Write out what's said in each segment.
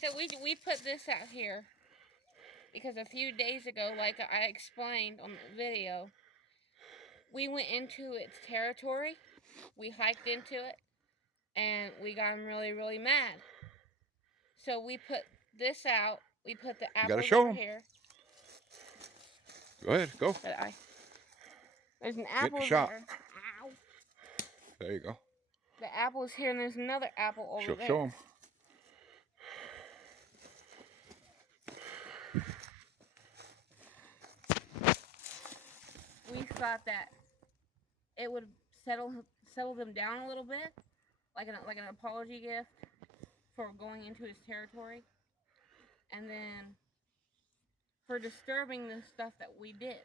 So we put this out here because a few days ago, like I explained on the video, we went into its territory. We hiked into it, and we got him really, really mad. So we put this out. We put the You gotta apples show over him. here. Go ahead, go. But there's an Get the apple shot. there. Ow. There you go. The apple's here, and there's another apple over Show there. him. We thought that it would settle them down a little bit, like an apology gift for going into his territory, and then for disturbing the stuff that we did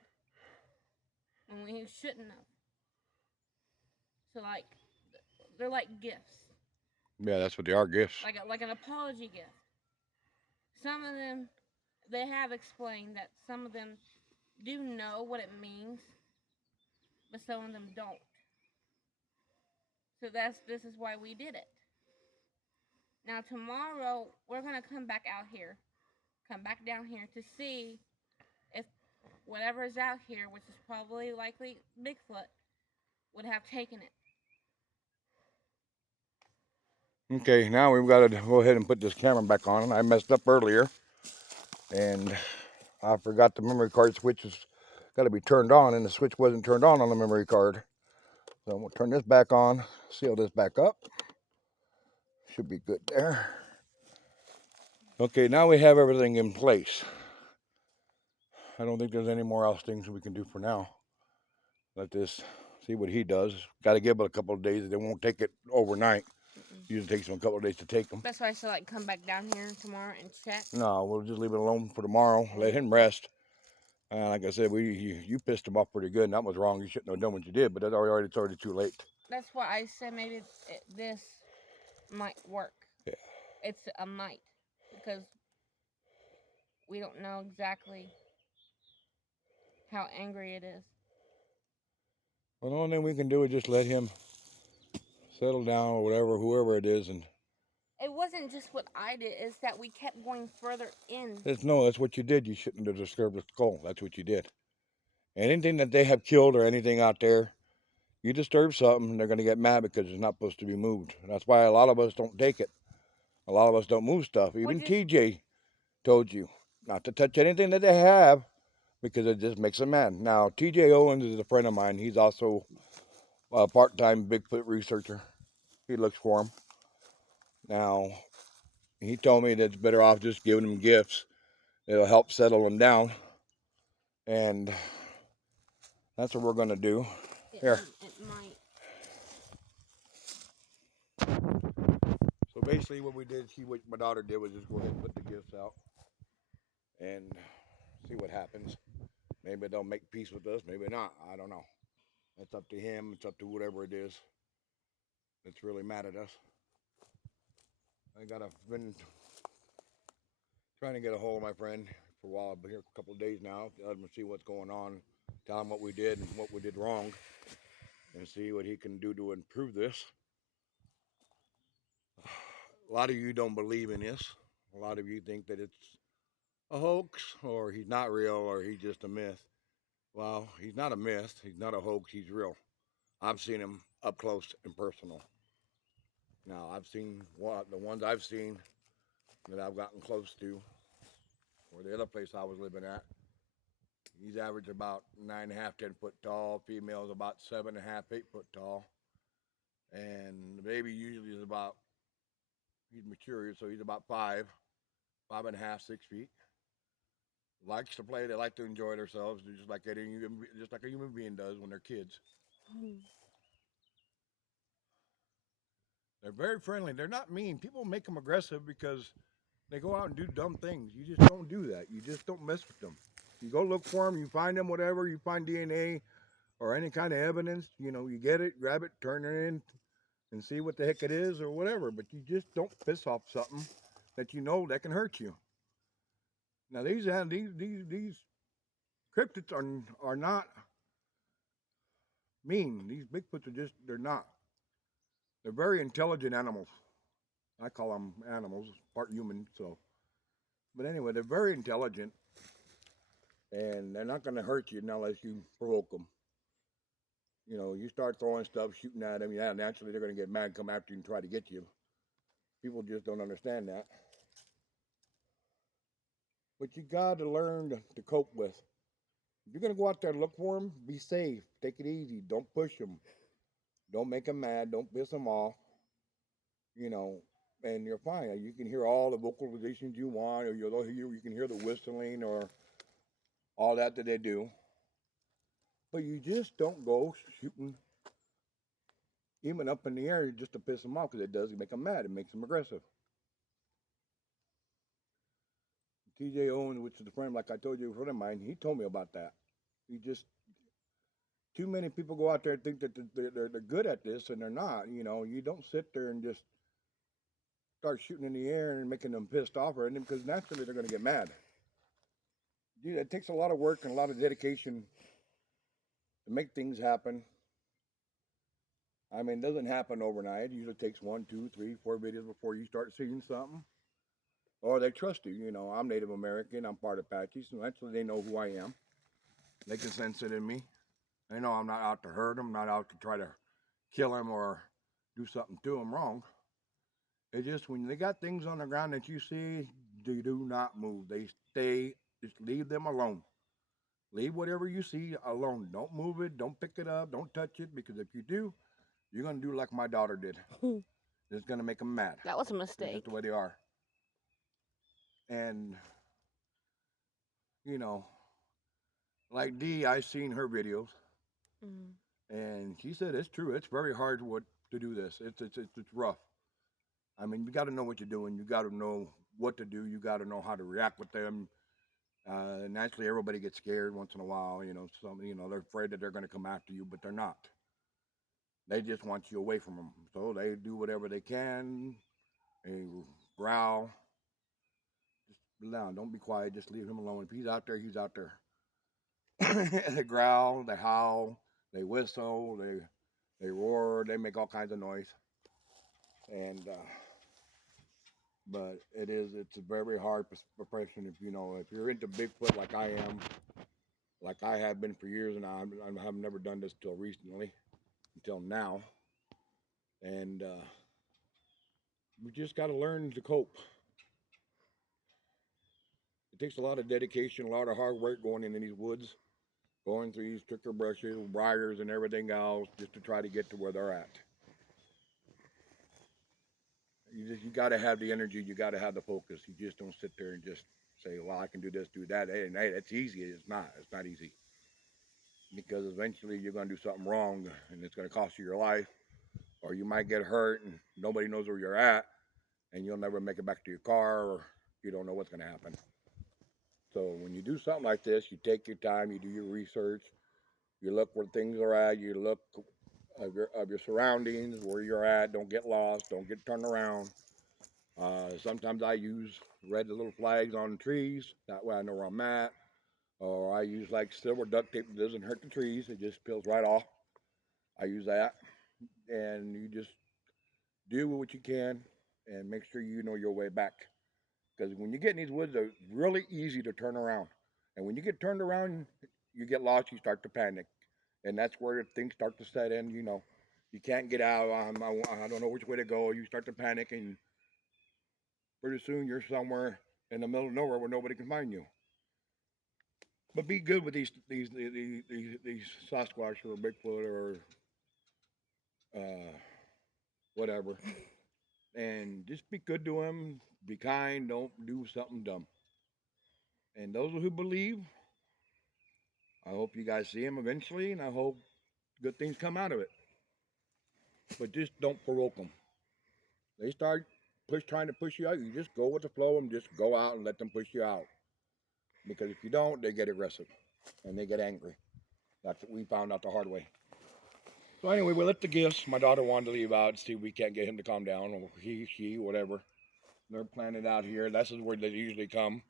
when we shouldn't have. So like, they're like gifts, Yeah, that's what they are, gifts. like an apology gift. Some of them, they have explained that some of them do know what it means, but some of them don't. So this is why we did it. Now tomorrow we're gonna come back out here, come back down here to see if whatever is out here, which is probably likely Bigfoot, would have taken it. Okay, now we've got to go ahead and put this camera back on. I messed up earlier, and I forgot the memory card switch has got to be turned on, and the switch wasn't turned on the memory card. So we'll turn this back on, seal this back up. Should be good there. Okay, now we have everything in place. I don't think there's any more else things we can do for now. Let this see what he does. Got to give it a couple of days. They won't take it overnight. Usually takes them a couple of days to take them. That's why I said like come back down here tomorrow and check. No, we'll just leave it alone for tomorrow. Let him rest. Like I said, you pissed him off pretty good, and that was wrong. You shouldn't have done what you did, but it's already too late. That's why I said maybe this might work. Yeah. It's a might because we don't know exactly how angry it is. Well, the only thing we can do is just let him settle down or whatever, whoever it is, and it wasn't just what I did; it's that we kept going further in. That's what you did. You shouldn't have disturbed the skull. That's what you did. Anything that they have killed or anything out there, you disturb something, they're going to get mad because it's not supposed to be moved. That's why a lot of us don't take it. A lot of us don't move stuff. Even TJ told you not to touch anything that they have because it just makes them mad. Now, TJ Owens is a friend of mine. He's also a part-time Bigfoot researcher. He looks for them. Now, he told me that it's better off just giving them gifts. It'll help settle them down. And that's what we're going to do. Here. It might. So basically what we did, what my daughter did was just go ahead and put the gifts out and see what happens. Maybe they'll make peace with us, maybe not. I don't know. It's up to him. It's up to whatever it is that's really mad at us. I've been trying to get a hold of my friend for a while. I've been here a couple of days now. Let him see what's going on, tell him what we did and what we did wrong, and see what he can do to improve this. A lot of you don't believe in this. A lot of you think that it's a hoax, or he's not real, or he's just a myth. Well, he's not a myth. He's not a hoax. He's real. I've seen him up close and personal. Now, I've seen the ones I've seen that I've gotten close to, or the other place I was living at. He's averaged about 9.5, 10 foot tall. Females about 7.5, 8 foot tall. And the baby usually is about, he's mature, so he's about 5.5, 6 feet. Likes to play. They like to enjoy themselves, just like a human being does when they're kids. They're very friendly. They're not mean. People make them aggressive because they go out and do dumb things. You just don't do that. You just don't mess with them. You go look for them. You find them, whatever. You find DNA or any kind of evidence. You get it, grab it, turn it in, and see what the heck it is or whatever. But you just don't piss off something that you know that can hurt you. Now these cryptids are not mean. These Bigfoots they're not. They're very intelligent animals. I call them animals, part human. So, but anyway, they're very intelligent, and they're not going to hurt you unless you provoke them. You know, you start throwing stuff, shooting at them, yeah, naturally they're going to get mad, come after you, and try to get you. People just don't understand that. But you got to learn to cope with. If you're going to go out there and look for them, be safe. Take it easy. Don't push them. Don't make them mad. Don't piss them off. You know, and you're fine. You can hear all the vocalizations you want, or you can hear the whistling or all that they do. But you just don't go shooting even up in the air just to piss them off, because it does make them mad. It makes them aggressive. TJ Owens, which is a friend, like I told you, a friend of mine, he told me about that. He just, too many people go out there and think that they're good at this, and they're not. You know, you don't sit there and just start shooting in the air and making them pissed off or anything, because naturally they're going to get mad. Dude, it takes a lot of work and a lot of dedication to make things happen. I mean, it doesn't happen overnight. It usually takes 1, 2, 3, 4 videos before you start seeing something. Or they trust you. You know, I'm Native American. I'm part Apache, so naturally they know who I am. They can sense it in me. They know I'm not out to hurt them, not out to try to kill them or do something to them wrong. It's just when they got things on the ground that you see, they do not move. They stay, just leave them alone. Leave whatever you see alone. Don't move it. Don't pick it up. Don't touch it, because if you do, you're going to do like my daughter did. It's going to make them mad. That was a It's mistake. just the way they are. And, you know, like Dee, I seen her videos, and she said it's true. It's very hard to do this. It's rough. I mean, you got to know what you're doing. You got to know what to do. You got to know how to react with them. Naturally, everybody gets scared once in a while. You know, they're afraid that they're going to come after you, but they're not. They just want you away from them. So they do whatever they can. They growl. Just down. Don't be quiet. Just leave him alone. If he's out there, he's out there. They growl. They howl. They whistle. They roar. They make all kinds of noise. And but it's a very hard profession. If you're into Bigfoot like I am, like I have been for years, and I have never done this till recently, until now. And we just got to learn to cope. It takes a lot of dedication, a lot of hard work going into these woods, going through these tricker brushes, briars, and everything else, just to try to get to where they're at. You got to have the energy. You got to have the focus. You just don't sit there and just say, "Well, I can do this, do that." Hey, that's easy. It's not. It's not easy, because eventually you're going to do something wrong, and it's going to cost you your life, or you might get hurt, and nobody knows where you're at, and you'll never make it back to your car, or you don't know what's going to happen. So when you do something like this, you take your time, you do your research, you look where things are at, you look of your surroundings, where you're at. Don't get lost. Don't get turned around. Sometimes I use red little flags on trees. That way I know where I'm at. Or I use like silver duct tape that doesn't hurt the trees. It just peels right off. I use that. And you just do what you can and make sure you know your way back. Because when you get in these woods, they're really easy to turn around. And when you get turned around, you get lost, you start to panic. And that's where things start to set in. You can't get out. I don't know which way to go. You start to panic, and pretty soon you're somewhere in the middle of nowhere where nobody can find you. But be good with these Sasquatch or Bigfoot or whatever, and just be good to them. Be kind. Don't do something dumb. And those who believe, I hope you guys see them eventually, and I hope good things come out of it. But just don't provoke them. They start trying to push you out. You just go with the flow and just go out and let them push you out. Because if you don't, they get aggressive and they get angry. That's what we found out the hard way. So anyway, we lit the gifts. My daughter wanted to leave out, see if we can't get him to calm down, or he, she, whatever. They're planted out here. This is where they usually come.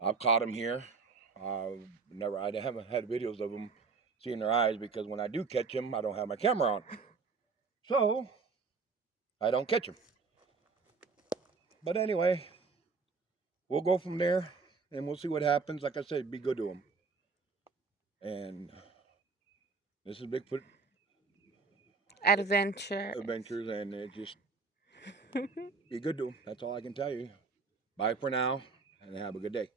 I've caught them here. I haven't had videos of them seeing their eyes, because when I do catch them, I don't have my camera on. So I don't catch them. But anyway, we'll go from there, and we'll see what happens. Like I said, be good to them. And this is Bigfoot Adventure. Adventures, and it just be good to them. That's all I can tell you. Bye for now, and have a good day.